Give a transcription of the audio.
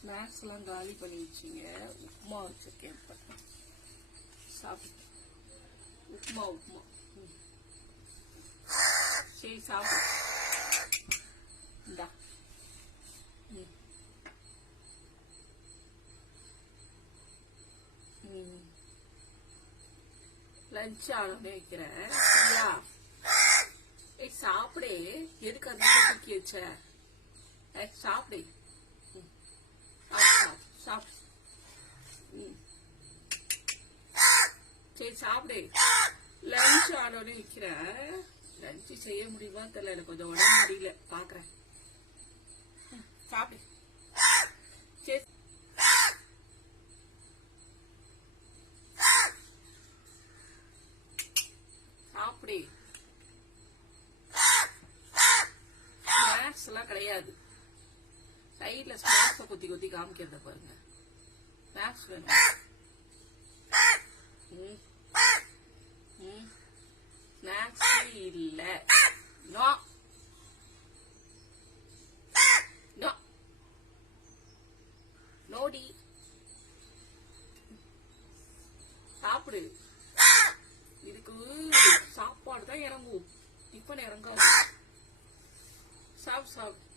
Snacks எல்லாம் காலி பண்ணி வச்சிங்க. உப்புமா வச்சிருக்கேன். சாப்பிடு. உப்புமா சரி சாப்பிடு. இந்தா லஞ்ச் ஆனே வைக்கிறேன். சரியா? சாப்பிடு. எதுக்கு அந்த தூக்கி வச்ச? சாப்பிடு. சாப்பிடு. சரி சாப்பிடு. லஞ்ச் ஆனோன்னு வைக்கிறேன். லஞ்ச் செய்ய முடியுமான்னு தெரியல. எனக்கு கொஞ்சம் உடம்பு முடியல. பாக்குறேன். சாப்பிடு. சரி சாப்பிடு. ஸ்நாக்ஸ் எல்லாம் கிடையாது. சைட்ல ஸ்நாக்ஸ கொத்தி கொத்தி காமிக்கிறத பாருங்க. ஸ்நாக்ஸ் வேணும். ஸ்நாக்ஸ் இல்ல. நோ நோ நோடி. சாப்பிடு. இதுக்கு சாப்பாடு தான் இறங்கும். டிஃபன் இறங்காது. சாப்பிடு.